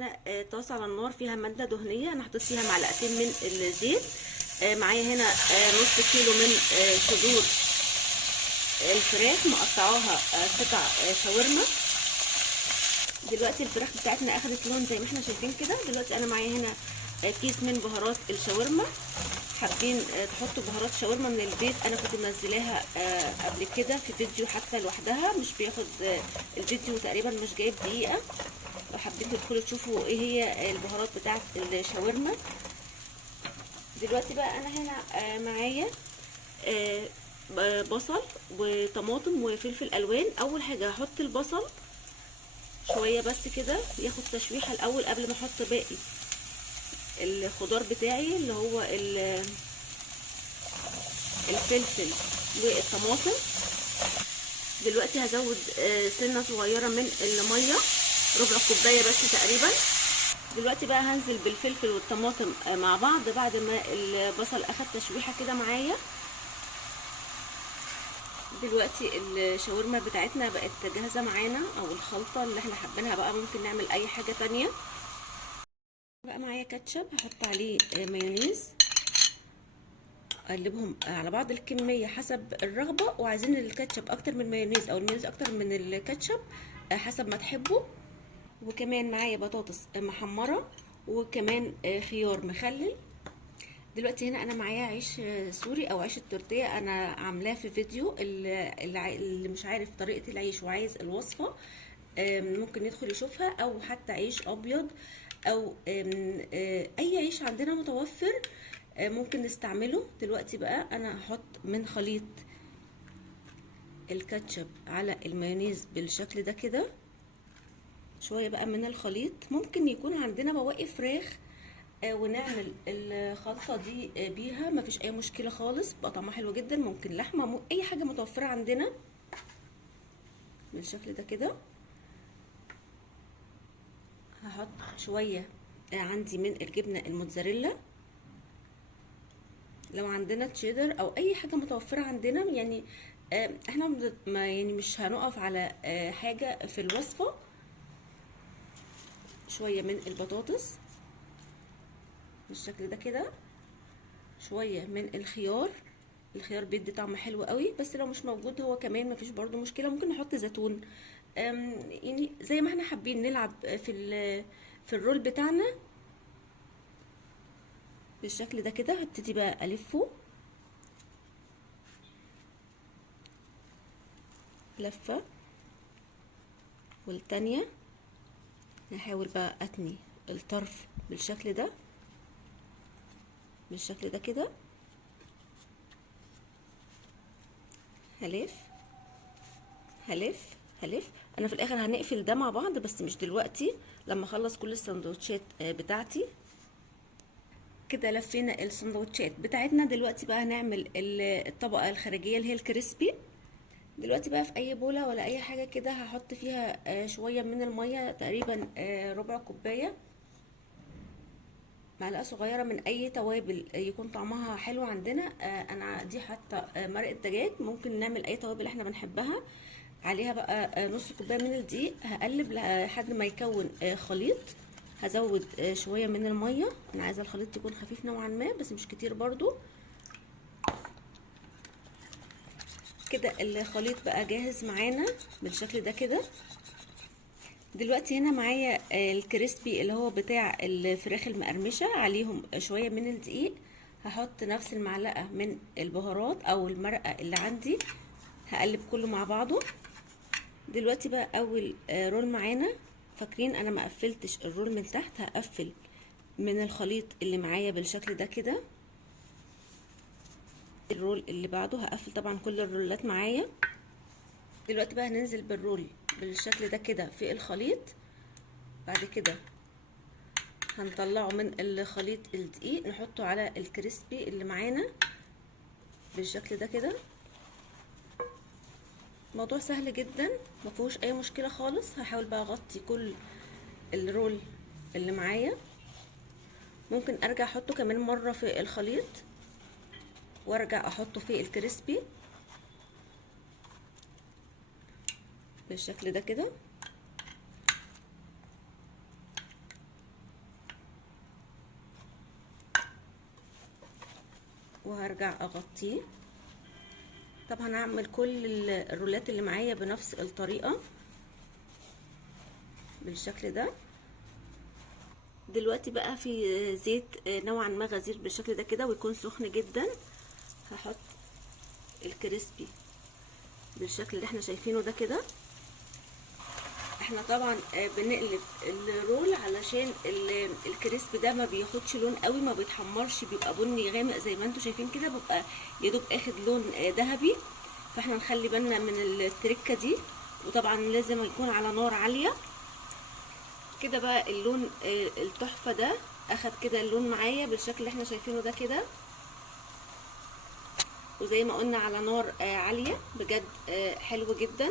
هنا طاسه على النار فيها ماده دهنيه، انا حطيت فيها معلقتين من الزيت. معايا هنا نص كيلو من صدور الفراخ مقطعاها قطع شاورما. دلوقتي الفراخ بتاعتنا اخدت لون زي ما احنا شايفين كده. دلوقتي انا معايا هنا كيس من بهارات الشاورما. حابين تحطوا بهارات شاورما من البيت، انا كنت منزلاها قبل كده في فيديو حتى لوحدها، مش بياخد الفيديو تقريبا مش جايب دقيقه. لو حابين تدخلوا تشوفوا ايه هي البهارات بتاعه الشاورما. دلوقتي بقى انا هنا معايا بصل وطماطم وفلفل الوان. اول حاجه هحط البصل شويه بس كده ياخد تشويحه الاول قبل ما احط باقي الخضار بتاعي اللي هو الفلفل والطماطم. دلوقتي هزود سنه صغيره من الميه، ربع كوبايه بس تقريبا. دلوقتي بقى هنزل بالفلفل والطماطم مع بعض بعد ما البصل اخد تشويحه كده معايا. دلوقتي الشاورما بتاعتنا بقت جاهزه معانا، او الخلطه اللي احنا حابينها بقى، ممكن نعمل اي حاجه تانية. بقى معايا كاتشب هحط عليه مايونيز، اقلبهم على بعض الكميه حسب الرغبه، وعايزين الكاتشب اكتر من المايونيز او المايونيز اكتر من الكاتشب حسب ما تحبوا. وكمان معايا بطاطس محمره، وكمان خيار مخلل. دلوقتي هنا انا معايا عيش سوري او عيش التورتيه، انا عاملاه في فيديو. اللي مش عارف طريقه العيش وعايز الوصفه ممكن يدخل يشوفها، او حتى عيش ابيض او اي عيش عندنا متوفر ممكن نستعمله. دلوقتي بقى انا هحط من خليط الكاتشب على المايونيز بالشكل ده كده شويه بقى من الخليط. ممكن يكون عندنا بواقي فراخ ونعمل الخلطه دي بيها، مفيش اي مشكله خالص، بقى طعمها حلو جدا. ممكن لحمه، اي حاجه متوفره عندنا بالشكل ده كده. هحط شويه عندي من الجبنه الموتزاريلا، لو عندنا تشيدر او اي حاجه متوفره عندنا. يعني احنا يعني مش هنقف على حاجه في الوصفه. شويه من البطاطس بالشكل ده كده، شويه من الخيار. الخيار بيدي طعم حلو قوي، بس لو مش موجود هو كمان مفيش برضو مشكله، ممكن نحط زيتون. يعني زي ما احنا حابين نلعب في الرول بتاعنا بالشكل ده كده. هبتدي بقى الفه لفه والتانية. نحاول بقى اتني الطرف بالشكل ده، بالشكل ده كده. هلف هلف هلف. انا في الاخر هنقفل ده مع بعض، بس مش دلوقتي، لما اخلص كل السندوتشات بتاعتي كده. لفينا السندوتشات بتاعتنا. دلوقتي بقى هنعمل الطبقه الخارجيه اللي هي الكريسبي. دلوقتي بقى في اي بوله ولا اي حاجه كده هحط فيها شويه من الميه، تقريبا ربع كوبايه، معلقه صغيره من اي توابل يكون طعمها حلو عندنا. انا دي حاطه مرقه دجاج، ممكن نعمل اي توابل احنا بنحبها عليها. بقى نص كوبايه من الدقيق، هقلب لحد ما يكون خليط. هزود شويه من الميه، انا عايزه الخليط يكون خفيف نوعا ما بس مش كتير برضو. كده الخليط بقى جاهز معانا بالشكل ده كده. دلوقتي هنا معايا الكريسبي اللي هو بتاع الفراخ المقرمشه، عليهم شويه من الدقيق. هحط نفس المعلقه من البهارات او المرقه اللي عندي، هقلب كله مع بعضه. دلوقتي بقى اول رول معانا، فاكرين انا ما قفلتش الرول من تحت، هقفل من الخليط اللي معايا بالشكل ده كده. الرول اللي بعده هقفل طبعا كل الرولات معايا. دلوقتي بقى هننزل بالرول بالشكل ده كده في الخليط. بعد كده هنطلعه من الخليط الدقيق، نحطه على الكريسبي اللي معانا بالشكل ده كده. موضوع سهل جدا ما فيهوش اي مشكله خالص. هحاول بقى اغطي كل الرول اللي معايا. ممكن ارجع احطه كمان مره في الخليط وارجع احطه في الكريسبي بالشكل ده كده. وهرجع اغطيه. طبعا هعمل كل الرولات اللي معايا بنفس الطريقة بالشكل ده. دلوقتي بقى في زيت نوعا ما غزير بالشكل ده كده ويكون سخن جدا، هحط الكريسبي بالشكل اللي احنا شايفينه ده كده. احنا طبعا بنقلب الرول علشان الكريسبي ده ما بياخدش لون قوي، ما بيتحمرش، بيبقى بني غامق زي ما انتم شايفين كده، بيبقى يدوب اخد لون ذهبي. فاحنا نخلي بالنا من التركه دي، وطبعا لازم يكون على نار عاليه كده. بقى اللون التحفه ده اخد كده اللون معايا بالشكل اللي احنا شايفينه ده كده، وزي ما قلنا على نار عاليه بجد حلو جدا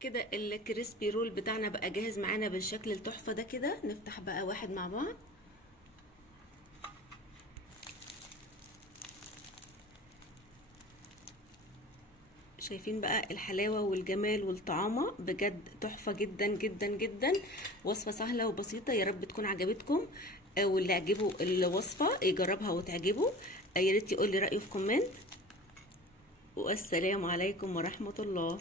كده. الكريسبي رول بتاعنا بقى جاهز معانا بالشكل التحفه ده كده. نفتح بقى واحد مع بعض. شايفين بقى الحلاوه والجمال والطعامه، بجد تحفه جدا جدا جدا. وصفه سهله وبسيطه، يا رب تكون عجبتكم، واللي عجبه الوصفه يجربها وتعجبه. يا ريت يقول لي رايه في كومنت. والسلام عليكم ورحمه الله.